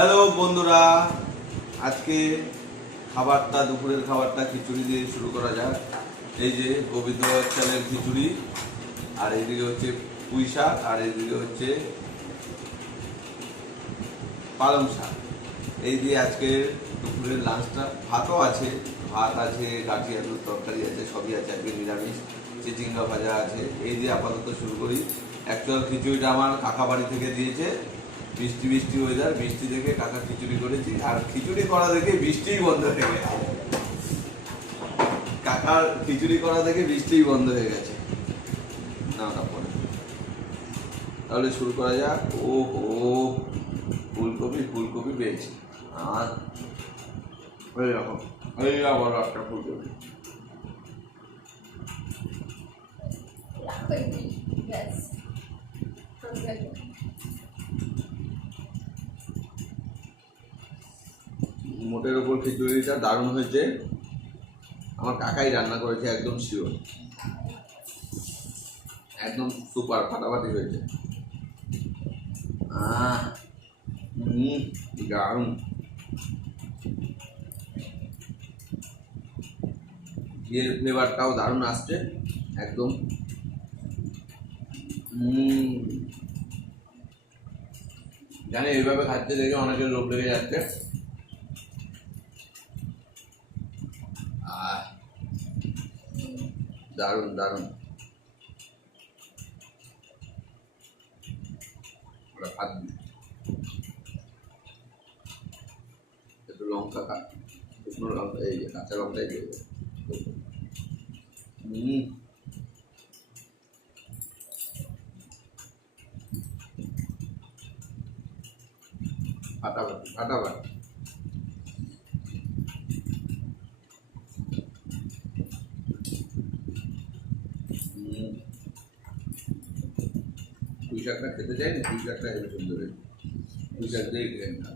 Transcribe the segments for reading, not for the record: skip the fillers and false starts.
Hello বন্ধুরা, আজকে খাবারটা দুপুরের খাবারটা খিচুড়ি দিয়ে শুরু করা যাক। এই যে গোবিন্দ চালের খিচুড়ি, আর এইদিকে হচ্ছে পুঁই শাক, আর এইদিকে হচ্ছে পালং শাক। এই দিয়ে আজকে দুপুরের লাঞ্চটা। ভাতও আছে, ভাত আছে, গাঠি আলুর তরকারি আছে, সবই আছে। আজকে নিরামিষ, চিচিঙ্গা ভাজা আছে। এই দিয়ে আপাতত শুরু করি। অ্যাকচুয়াল খিচুড়িটা আমার কাকা বাড়ি থেকে দিয়েছে। বৃষ্টি বৃষ্টি ওয়েদার, বৃষ্টি দেখে কাকা খিচুড়ি করেছি, আর খিচুড়ি করা দেখে বৃষ্টিই বন্ধ হয়ে গেছে। কাকার খিচুড়ি করা দেখে বৃষ্টিই বন্ধ হয়ে গেছে। না ওটা পরে, তাহলে শুরু করা যাক। ও হো, ফুলকপি ফুলকপি পেয়েছি। আর এই রকম, এই আবার একটা ফুলকপি। মোটের ওপর খিচুড়িটা দারুণ হয়েছে। আমার কাকাই রান্না করেছে, একদম শিওর, একদম সুপার, ফাটাফাটি হয়েছে। দারুণ। ঘিয়ের ফ্লেভারটাও দারুণ আসছে, একদম। জানি এইভাবে খাচ্ছে দেখে অনেকের লোভ লেগে যাচ্ছে। দারুণ দারুণ। ভাত একটু লঙ্কা, শুকনো লঙ্কা, এই যে কাঁচা লঙ্কাই দেবো। ফাটাফাটি ফাটাফাটি। পুঁই শাকটা খেতে চাই না, পুঁই শাকটা হেবে সুন্দর হয়েছে। পুঁই শাক দিয়ে খেয়ে না।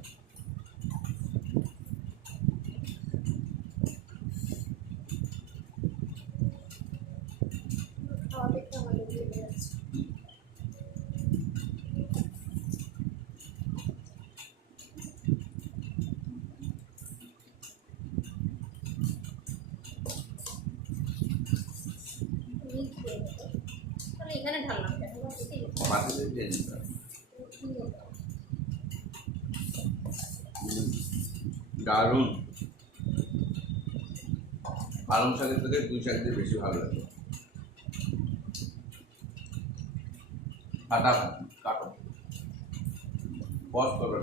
এখানে ঢাললাম দারুণ। পালং শাকের থেকে পুঁই শাক দিয়ে বেশি ভালো লাগে। ফাটাফাটি, কাটো, পজ করবে না।